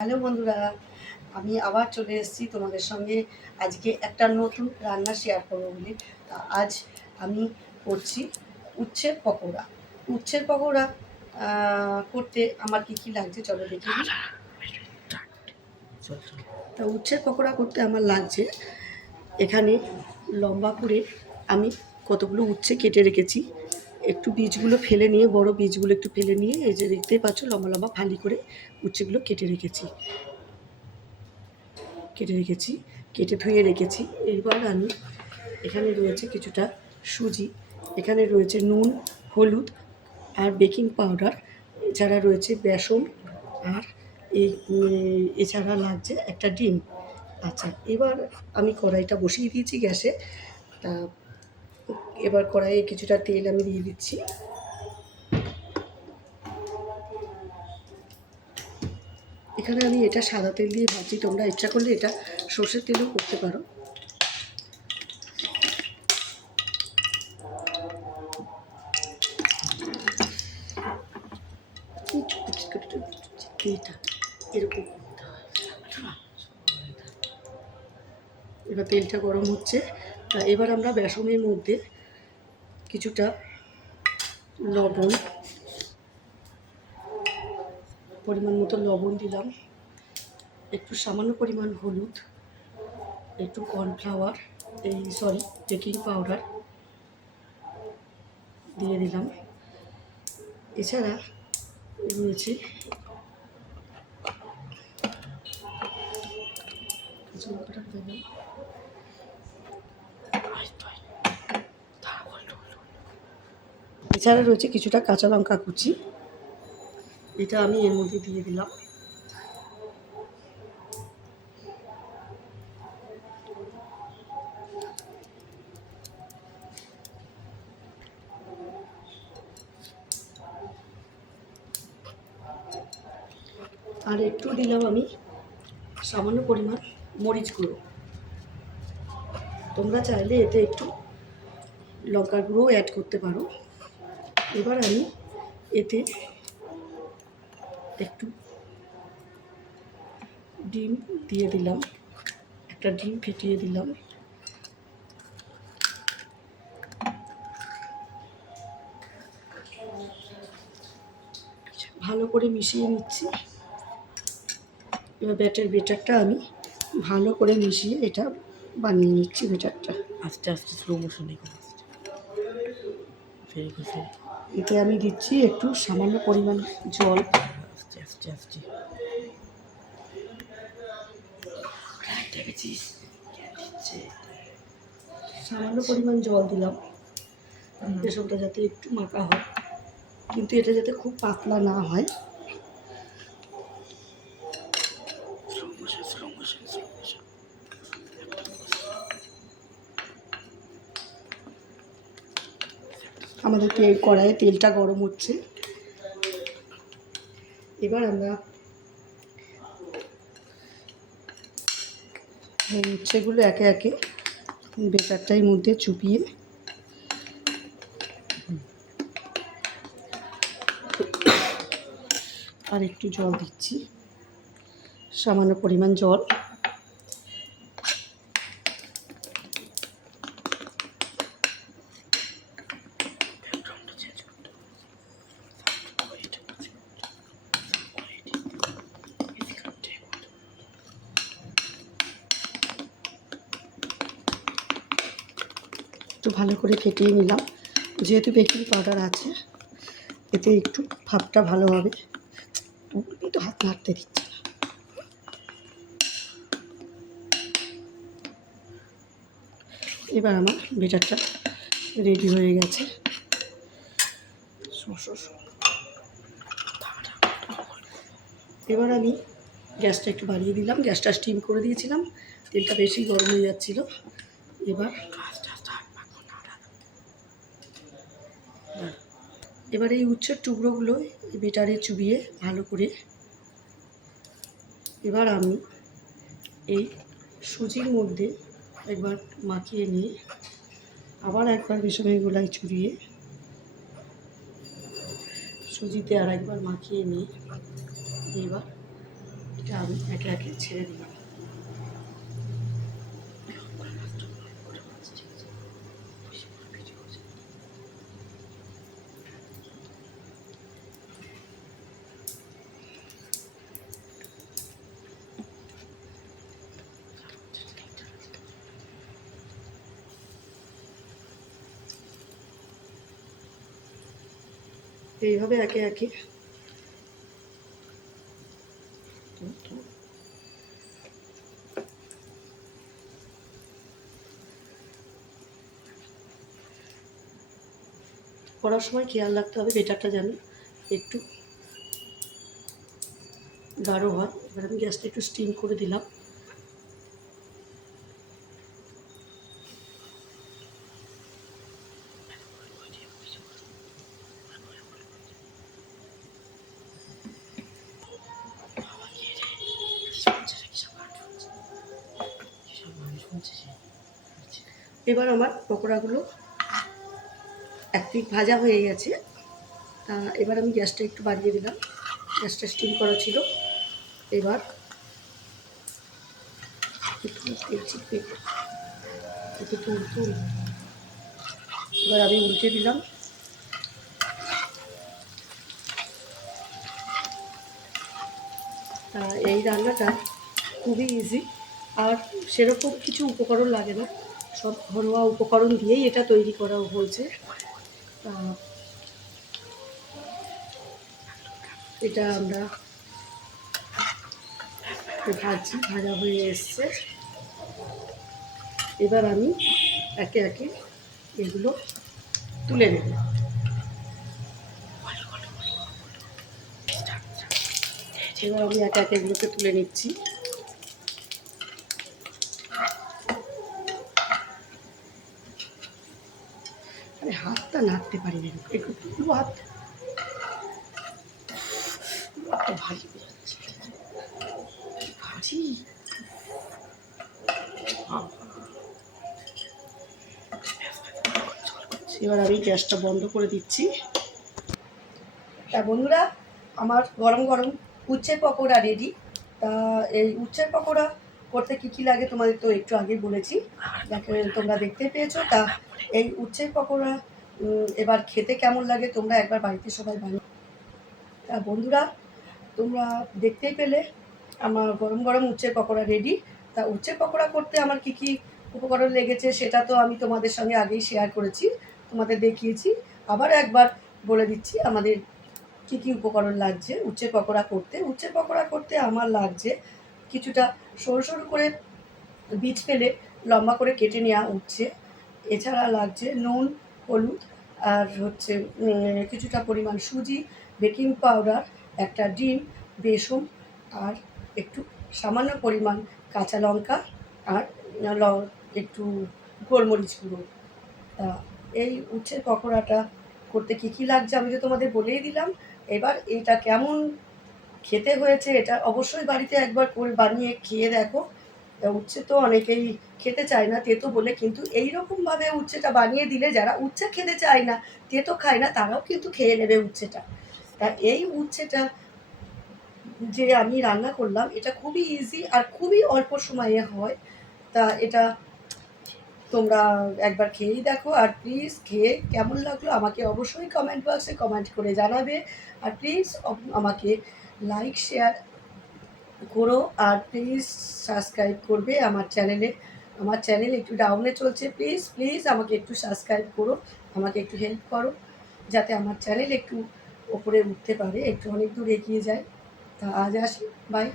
Hello বন্ধুরা, আমি আবার চলে এসেছি তোমাদের সঙ্গে আজকে একটা নতুন রান্না শেয়ার করবো বলে। আজ আমি করছি উচ্ছের পকোড়া। উচ্ছের পকোড়া করতে আমার কি লাগছে চলো দেখি। তা উচ্ছের পকোড়া করতে আমার লাগছে এখানে লম্বা করে আমি কতগুলো উচ্ছে কেটে রেখেছি, একটু বীজগুলো ফেলে নিয়ে, বড় বীজগুলো একটু ফেলে নিয়ে, এই যে দেখতেই পাচ্ছ লম্বা লম্বা ফালি করে উচ্ছেগুলো কেটে রেখেছি, কেটে ধুয়ে রেখেছি। এবার আমি এখানে রয়েছে কিছুটা সুজি, এখানে রয়েছে নুন, হলুদ আর বেকিং পাউডার, এছাড়া রয়েছে বেসন, আর এছাড়া লাগছে একটা ডিম। আচ্ছা, এবার আমি কড়াইটা বসিয়ে দিয়েছি গ্যাসে। তা এবার কড়াইয়ে কিছুটা তেল আমি দিয়ে দিচ্ছি। এখানে আমি এটা সাদা তেল দিয়ে ভাজছি, তোমরা ইচ্ছা করলে এটা সর্ষের তেলও করতে পারো। এরকম এবার তেলটা গরম হচ্ছে। তা এবার আমরা বেসনের মধ্যে কিছুটা লবণ, পরিমাণ মতো লবণ দিলাম, একটু সামান্য পরিমাণ হলুদ, একটু কর্নফ্লাওয়ার, বেকিং পাউডার দিয়ে দিলাম। এছাড়া রয়েছে কিছুটা কাঁচা লঙ্কা কুচি, এটা আমি এর মধ্যে দিয়ে দিলাম। আর একটু দিলাম আমি সামান্য পরিমাণ মরিচ গুঁড়ো। তোমরা চাইলে এতে একটু লঙ্কার গুঁড়ো অ্যাড করতে পারো। এবার আমি এতে একটু ডিম দিয়ে দিলাম, একটা ডিম ফেটিয়ে দিলাম। ভালো করে মিশিয়ে নিচ্ছি। এবার বেটারটা আমি ভালো করে মিশিয়ে এটা বানিয়ে নিচ্ছি। বেটারটা আস্তে আস্তে স্লো মোশনে এতে আমি দিচ্ছি একটু সামান্য পরিমাণ জল, আস্তে আস্তে আস্তে সামান্য পরিমাণ জল দিলাম। বেসনটা যাতে একটু মাখা হয়, কিন্তু এটা যাতে খুব পাতলা না হয়। আমাদের কড়াইয়ে তেলটা গরম হচ্ছে। এবার আমরা উচ্ছেগুলো একে একে বেটারটার মধ্যে চুপিয়ে আর একটু জল দিচ্ছি, সামান্য পরিমাণ জল। একটু ভালো করে ফেটিয়ে নিলাম, যেহেতু বেকিং পাউডার আছে এতে একটু ভাবটা ভালো হবে। তো হাত নাড়তে দিচ্ছে না। এবার আমার বেটারটা রেডি হয়ে গেছে। এবার আমি গ্যাসটা একটু বাড়িয়ে দিলাম, গ্যাসটা স্টিম করে দিয়েছিলাম, তেলটা বেশি গরম হয়ে যাচ্ছিল। এবার এই উচ্ছের টুকরোগুলো বেটারে চুবিয়ে ভালো করে এবার আমি এই সুজির মধ্যে একবার মাখিয়ে নিয়ে আবার একবার বেসনের গোলায় চুবিয়ে সুজিতে আর একবার মাখিয়ে নিয়ে এবার এটা আমি একে একে ছেড়ে দিলাম। এইভাবে একে একে করার সময় খেয়াল রাখতে হবে বেটারটা যেন একটু গাঢ় হয়। এবার আমি গ্যাসটা একটু স্টিম করে দিলাম। এবার আমার পকোড়াগুলো এক পিঠ ভাজা হয়ে গেছে। এবার আমি গ্যাসটা একটু বাড়িয়ে দিলাম, গ্যাসটা স্টিম করা ছিল। এবার এবার আমি উল্টে দিলাম। এই রান্নাটা খুবই ইজি, আর সেরকম কিছু উপকরণ লাগে না, সব ঘরোয়া উপকরণ দিয়েই এটা তৈরি করা হয়েছে। এটা আমরা ভাজা হয়ে এসছে। এবার আমি একে একে এগুলো তুলে নেব। এবার আমি একে একে এগুলোকে তুলে নিচ্ছি। আরে হাতটা নাড়তে পারি না, একটু তুলবো হাত, ভারী ভারী। এবার আমি গ্যাসটা বন্ধ করে দিচ্ছি। তা বন্ধুরা, আমার গরম গরম উচ্ছের পকোড়া রেডি। তা এই উচ্ছের পকোড়া করতে কী কী লাগে তোমাদের তো একটু আগে বলেছি, তোমরা দেখতে পেয়েছো। তা এই উচ্ছের পকোড়া এবার খেতে কেমন লাগে তোমরা একবার বাড়িতে সবাই বানিয়ে। তা বন্ধুরা, তোমরা দেখতেই পেলে আমার গরম গরম উচ্ছের পকোড়া রেডি। তা উচ্ছের পকোড়া করতে আমার কী কী উপকরণ লেগেছে সেটা তো আমি তোমাদের সঙ্গে আগেই শেয়ার করেছি, তোমাদের দেখিয়েছি। আবার একবার বলে দিচ্ছি আমাদের কী কী উপকরণ লাগছে উচ্ছের পকোড়া করতে। উচ্ছের পকোড়া করতে আমার লাগছে কিছুটা সরু সরু করে বীজ ফেলে লম্বা করে কেটে নেওয়া উচ্ছে। এছাড়া লাগছে নুন, হলুদ, আর হচ্ছে কিছুটা পরিমাণ সুজি, বেকিং পাউডার, একটা ডিম, বেসন, আর একটু সামান্য পরিমাণ কাঁচা লঙ্কা, আর একটু গোলমরিচ গুঁড়ো। তা এই উচ্ছের পকোড়াটা করতে কী কী লাগছে আমি তো তোমাদের বলেই দিলাম। এবার এটা কেমন খেতে হয়েছে এটা অবশ্যই বাড়িতে একবার করে বানিয়ে খেয়ে দেখো। উচ্ছে তো অনেকেই খেতে চায় না তেতো বলে, কিন্তু এই রকমভাবে উচ্ছেটা বানিয়ে দিলে যারা উচ্ছে খেতে চায় না, তেতো খায় না, তারাও কিন্তু খেয়ে নেবে উচ্ছেটা। তা এই উচ্ছেটা যে আমি রান্না করলাম এটা খুবই ইজি আর খুবই অল্প সময়ে হয়। তা এটা তোমরা একবার খেয়েই দেখো, আর প্লিজ খেয়ে কেমন লাগলো আমাকে অবশ্যই কমেন্ট বক্সে কমেন্ট করে জানাবে। আর প্লিজ আমাকে লাইক শেয়ার করো, আর প্লিজ সাবস্ক্রাইব করবে আমার চ্যানেলে। আমার চ্যানেল একটু ডাউনে চলছে, প্লিজ প্লিজ আমাকে একটু সাবস্ক্রাইব করো, আমাকে একটু হেল্প করো যাতে আমার চ্যানেল একটু ওপরে উঠতে পারে, একটু অনেক দূর এগিয়ে যায়। তা আজ আসি, বাই।